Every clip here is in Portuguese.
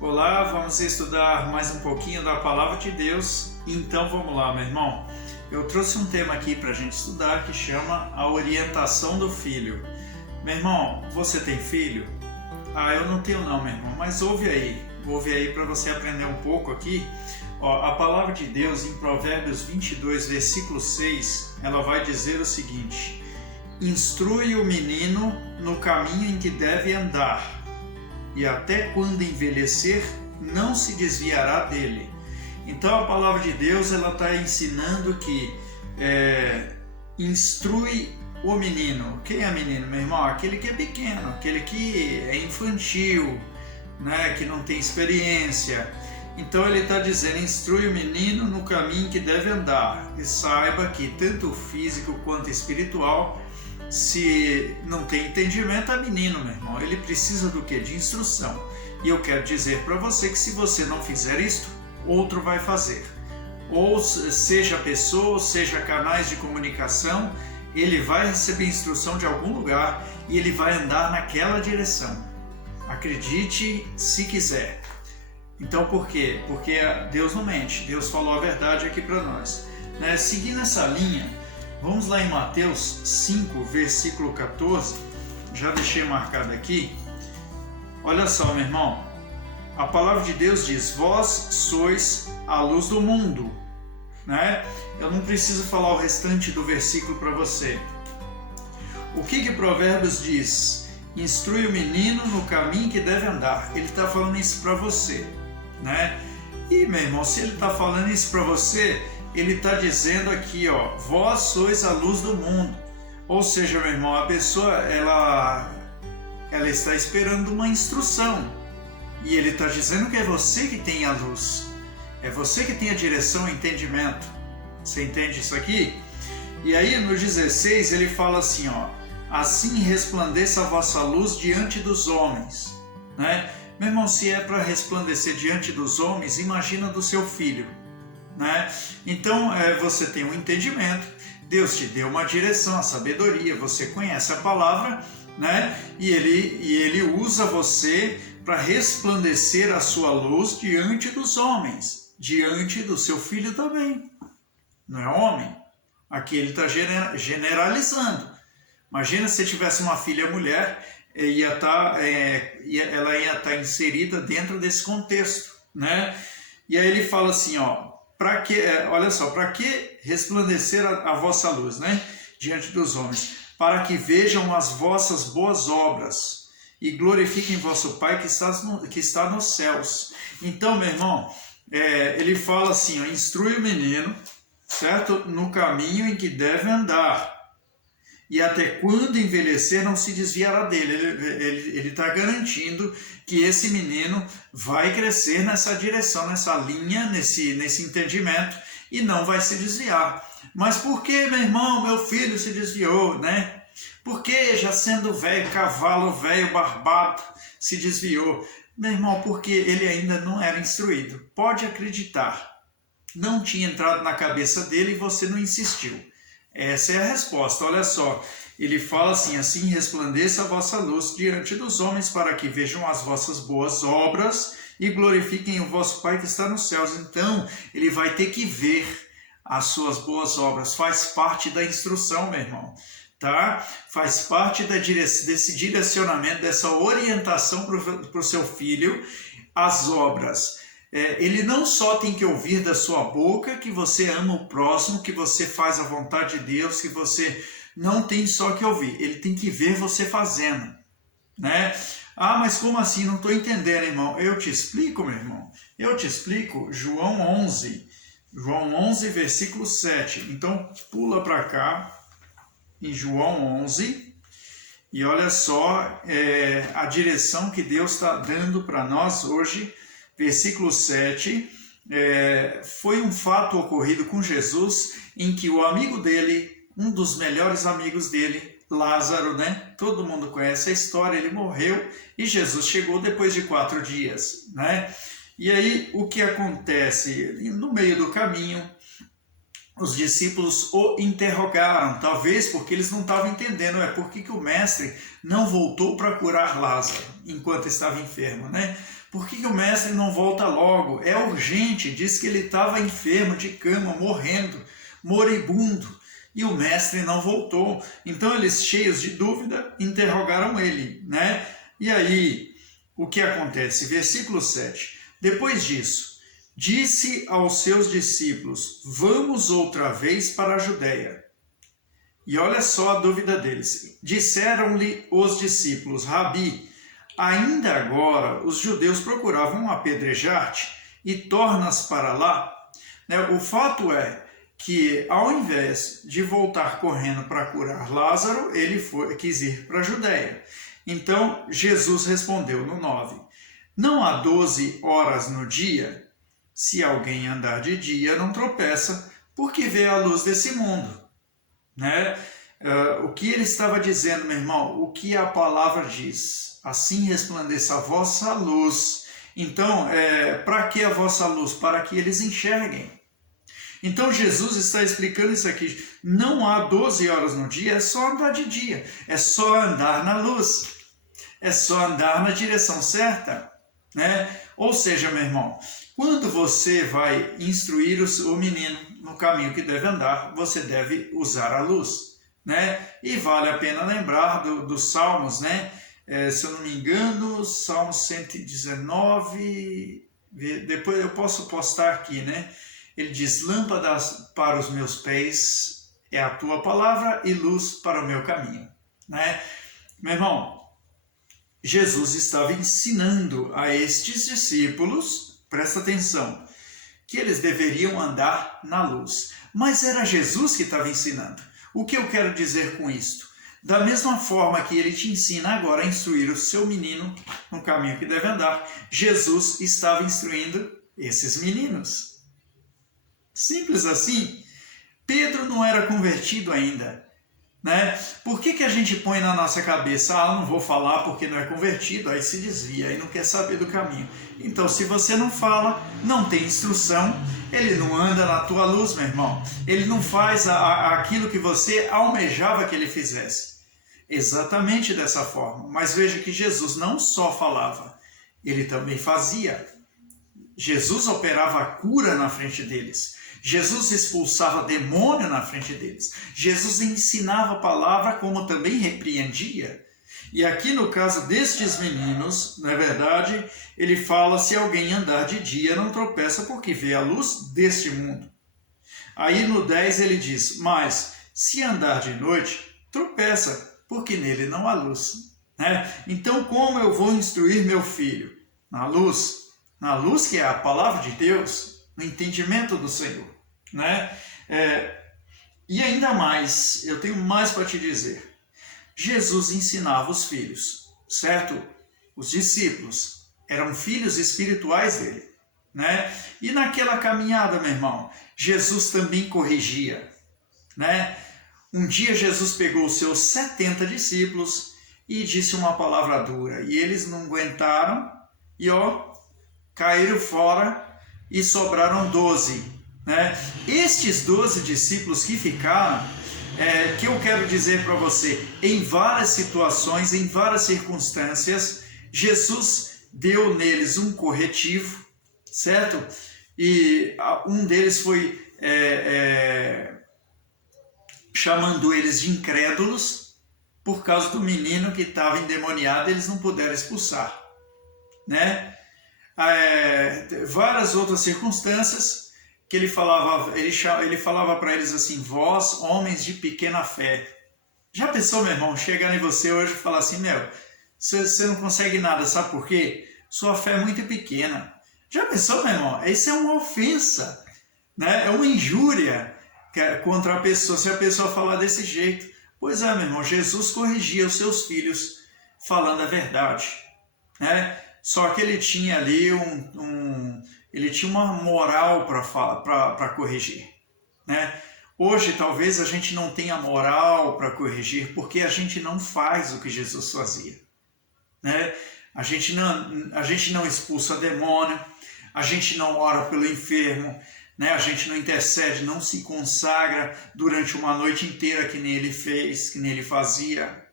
Olá, vamos estudar mais um pouquinho da Palavra de Deus. Então vamos lá, meu irmão. Eu trouxe um tema aqui para a gente estudar que chama a orientação do filho. Meu irmão, você tem filho? Eu não tenho não, meu irmão, mas ouve aí para você aprender um pouco aqui. A Palavra de Deus em Provérbios 22, versículo 6, ela vai dizer o seguinte: instrui o menino no caminho em que deve andar, e até quando envelhecer, não se desviará dele. Então a palavra de Deus ela está ensinando que instrui o menino. Quem é menino, meu irmão? Aquele que é pequeno, aquele que é infantil, né? Que não tem experiência. Então ele está dizendo, instrui o menino no caminho que deve andar, e saiba que tanto físico quanto espiritual, se não tem entendimento, é menino, meu irmão. Ele precisa do quê? De instrução. E eu quero dizer para você que se você não fizer isto, outro vai fazer. Ou seja pessoa, seja canais de comunicação, ele vai receber instrução de algum lugar e ele vai andar naquela direção. Acredite se quiser. Então por quê? Porque Deus não mente. Deus falou a verdade aqui para nós. Seguindo essa linha, vamos lá em Mateus 5, versículo 14, já deixei marcado aqui. Olha só, meu irmão, a palavra de Deus diz, vós sois a luz do mundo, né? Eu não preciso falar o restante do versículo para você. O que Provérbios diz? Instrui o menino no caminho que deve andar. Ele está falando isso para você, né? E, meu irmão, se ele está falando isso para você, ele está dizendo aqui, vós sois a luz do mundo. Ou seja, meu irmão, a pessoa, ela está esperando uma instrução. E ele está dizendo que é você que tem a luz. É você que tem a direção e entendimento. Você entende isso aqui? E aí no 16 ele fala assim, assim resplandeça a vossa luz diante dos homens. Né? Meu irmão, se é para resplandecer diante dos homens, imagina do seu filho. Né? Então você tem um entendimento, Deus te deu uma direção, a sabedoria, você conhece a palavra, né? e ele usa você para resplandecer a sua luz diante dos homens, diante do seu filho também, não é homem? Aqui ele está generalizando. Imagina se tivesse uma filha mulher, ela ia estar inserida dentro desse contexto, né? E aí ele fala assim, para que, olha só, para que resplandecer a vossa luz, né, diante dos homens? Para que vejam as vossas boas obras e glorifiquem vosso Pai que está nos céus. Então, meu irmão, ele fala assim, instrui o menino, certo? No caminho em que deve andar, e até quando envelhecer não se desviará dele. Ele está garantindo que esse menino vai crescer nessa direção, nessa linha, nesse entendimento, e não vai se desviar. Mas por que, meu irmão, meu filho se desviou, né? Por que, já sendo velho, cavalo velho, barbado, se desviou? Meu irmão, porque ele ainda não era instruído. Pode acreditar. Não tinha entrado na cabeça dele e você não insistiu. Essa é a resposta, olha só. Ele fala assim resplandeça a vossa luz diante dos homens, para que vejam as vossas boas obras e glorifiquem o vosso Pai que está nos céus. Então, ele vai ter que ver as suas boas obras. Faz parte da instrução, meu irmão. Tá? Faz parte desse direcionamento, dessa orientação para o seu filho, as obras. Ele não só tem que ouvir da sua boca que você ama o próximo, que você faz a vontade de Deus, que você não tem só que ouvir, ele tem que ver você fazendo, né? Mas como assim? Não estou entendendo, irmão. Eu te explico, meu irmão. Eu te explico. João 11, versículo 7. Então pula para cá, em João 11, e olha só a direção que Deus está dando para nós hoje. Versículo 7, foi um fato ocorrido com Jesus, em que o amigo dele, um dos melhores amigos dele, Lázaro, né? Todo mundo conhece a história, ele morreu e Jesus chegou depois de 4 dias, né? E aí o que acontece? No meio do caminho, os discípulos o interrogaram, talvez porque eles não estavam entendendo, por que o mestre não voltou para curar Lázaro enquanto estava enfermo, né? Por que o mestre não volta logo? É urgente, diz que ele estava enfermo, de cama, morrendo, moribundo, e o mestre não voltou. Então eles, cheios de dúvida, interrogaram ele, né? E aí, o que acontece? Versículo 7. Depois disso, disse aos seus discípulos: vamos outra vez para a Judéia. E olha só a dúvida deles. Disseram-lhe os discípulos: Rabi, ainda agora os judeus procuravam apedrejar-te e tornas para lá? O fato é que, ao invés de voltar correndo para curar Lázaro, ele quis ir para a Judéia. Então Jesus respondeu no 9: não há 12 horas no dia? Se alguém andar de dia, não tropeça, porque vê a luz desse mundo. O que ele estava dizendo, meu irmão? O que a palavra diz? Assim resplandeça a vossa luz. Então, para que a vossa luz? Para que eles enxerguem. Então Jesus está explicando isso aqui. Não há 12 horas no dia, é só andar de dia. É só andar na luz. É só andar na direção certa. Ou seja, meu irmão, quando você vai instruir o menino no caminho que deve andar, você deve usar a luz. E vale a pena lembrar dos Salmos, se eu não me engano, Salmo 119, depois eu posso postar aqui, Ele diz: lâmpada para os meus pés é a tua palavra e luz para o meu caminho. Meu irmão, Jesus estava ensinando a estes discípulos, presta atenção, que eles deveriam andar na luz. Mas era Jesus que estava ensinando. O que eu quero dizer com isto? Da mesma forma que ele te ensina agora a instruir o seu menino no caminho que deve andar, Jesus estava instruindo esses meninos. Simples assim. Pedro não era convertido ainda. Por que a gente põe na nossa cabeça: não vou falar porque não é convertido, aí se desvia, aí não quer saber do caminho. Então, se você não fala, não tem instrução, ele não anda na tua luz, meu irmão. Ele não faz aquilo que você almejava que ele fizesse. Exatamente dessa forma. Mas veja que Jesus não só falava, ele também fazia. Jesus operava a cura na frente deles. Jesus expulsava demônio na frente deles. Jesus ensinava a palavra, como também repreendia. E aqui no caso destes meninos, na verdade, ele fala: se alguém andar de dia, não tropeça, porque vê a luz deste mundo. Aí no 10 ele diz: mas se andar de noite, tropeça, porque nele não há luz. Então, como eu vou instruir meu filho? Na luz. Na luz, que é a palavra de Deus, no entendimento do Senhor. E ainda mais, eu tenho mais para te dizer. Jesus ensinava os filhos, certo? Os discípulos eram filhos espirituais dele. E naquela caminhada, meu irmão, Jesus também corrigia. Um dia Jesus pegou os seus 70 discípulos e disse uma palavra dura. E eles não aguentaram e caíram fora e sobraram 12. Estes 12 discípulos que ficaram, que eu quero dizer para você, em várias situações, em várias circunstâncias, Jesus deu neles um corretivo, certo? E um deles foi chamando eles de incrédulos, por causa do menino que estava endemoniado, eles não puderam expulsar. Várias outras circunstâncias que ele falava para eles assim: vós, homens de pequena fé. Já pensou, meu irmão, chegar em você hoje e falar assim: você não consegue nada, sabe por quê? Sua fé é muito pequena. Já pensou, meu irmão? Isso é uma ofensa, é uma injúria contra a pessoa, se a pessoa falar desse jeito. Pois é, meu irmão, Jesus corrigia os seus filhos falando a verdade. Só que ele tinha ali ele tinha uma moral para corrigir. Hoje talvez a gente não tenha moral para corrigir porque a gente não faz o que Jesus fazia. A gente não expulsa demônio, a gente não ora pelo enfermo, a gente não intercede, não se consagra durante uma noite inteira que nem ele fez, que nem ele fazia.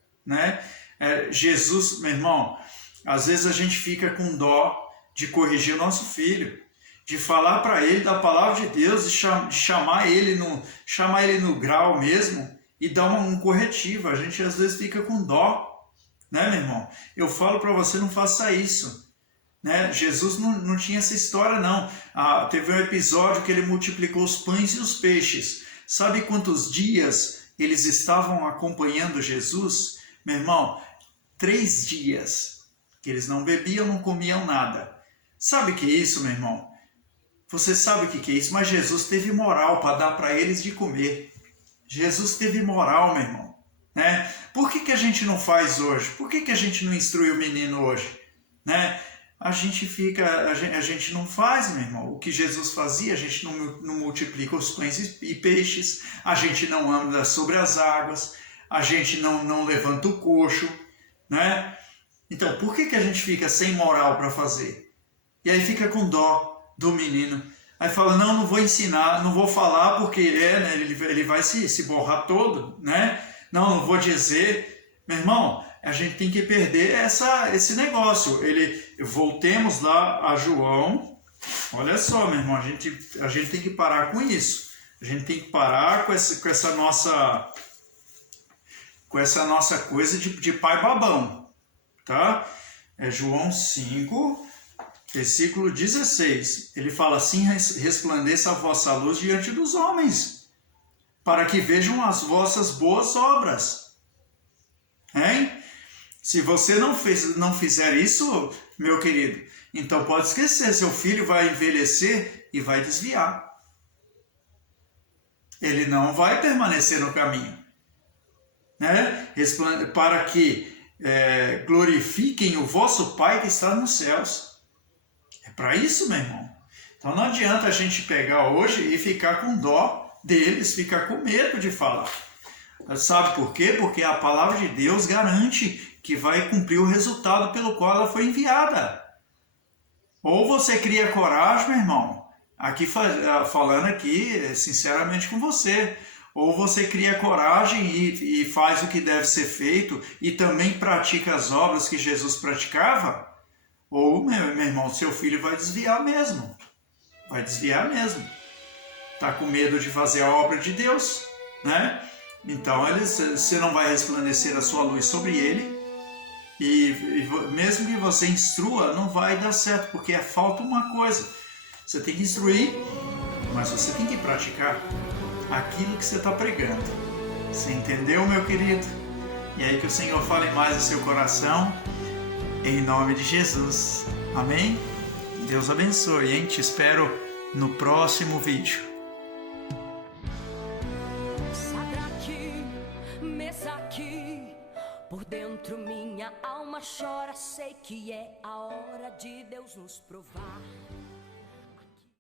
Jesus, meu irmão, às vezes a gente fica com dó de corrigir o nosso filho, de falar para ele da palavra de Deus, de chamar ele no grau mesmo e dar um corretivo. A gente às vezes fica com dó, né, meu irmão? Eu falo para você, não faça isso. Né? Jesus não tinha essa história, não. Teve um episódio que ele multiplicou os pães e os peixes. Sabe quantos dias eles estavam acompanhando Jesus? Meu irmão, 3 dias que eles não bebiam, não comiam nada. Sabe o que é isso, meu irmão? Você sabe o que é isso? Mas Jesus teve moral para dar para eles de comer. Jesus teve moral, meu irmão. Né? Por que a gente não faz hoje? Por que a gente não instrui o menino hoje? Né? A gente não faz, meu irmão, o que Jesus fazia. A gente não multiplica os pães e peixes, a gente não anda sobre as águas, a gente não levanta o coxo, né? Então, por que a gente fica sem moral para fazer? E aí fica com dó do menino. Aí fala, não vou ensinar, não vou falar porque né, ele vai se borrar todo, né? Não vou dizer. Meu irmão, a gente tem que perder esse negócio. Voltemos lá a João. Olha só, meu irmão, a gente tem que parar com isso. A gente tem que parar com essa nossa coisa de pai babão, tá? É João 5, versículo 16. Ele fala assim, resplandeça a vossa luz diante dos homens, para que vejam as vossas boas obras. Hein? Se você não fizer isso, meu querido, então pode esquecer, seu filho vai envelhecer e vai desviar. Ele não vai permanecer no caminho. Né? Para que glorifiquem o vosso Pai que está nos céus. É para isso, meu irmão. Então não adianta a gente pegar hoje e ficar com dó deles, ficar com medo de falar. Sabe por quê? Porque a palavra de Deus garante que vai cumprir o resultado pelo qual ela foi enviada. Ou você cria coragem, meu irmão, aqui falando aqui sinceramente com você, ou você cria coragem e faz o que deve ser feito e também pratica as obras que Jesus praticava, ou, meu irmão, seu filho vai desviar mesmo. Vai desviar mesmo. Está com medo de fazer a obra de Deus, né? Então, você não vai resplandecer a sua luz sobre ele, e mesmo que você instrua, não vai dar certo, porque falta uma coisa. Você tem que instruir, mas você tem que praticar aquilo que você está pregando. Você entendeu, meu querido? E aí que o Senhor fale mais no seu coração, em nome de Jesus. Amém? Deus abençoe, hein? Te espero no próximo vídeo. Por dentro minha alma chora, sei que é a hora de Deus nos provar.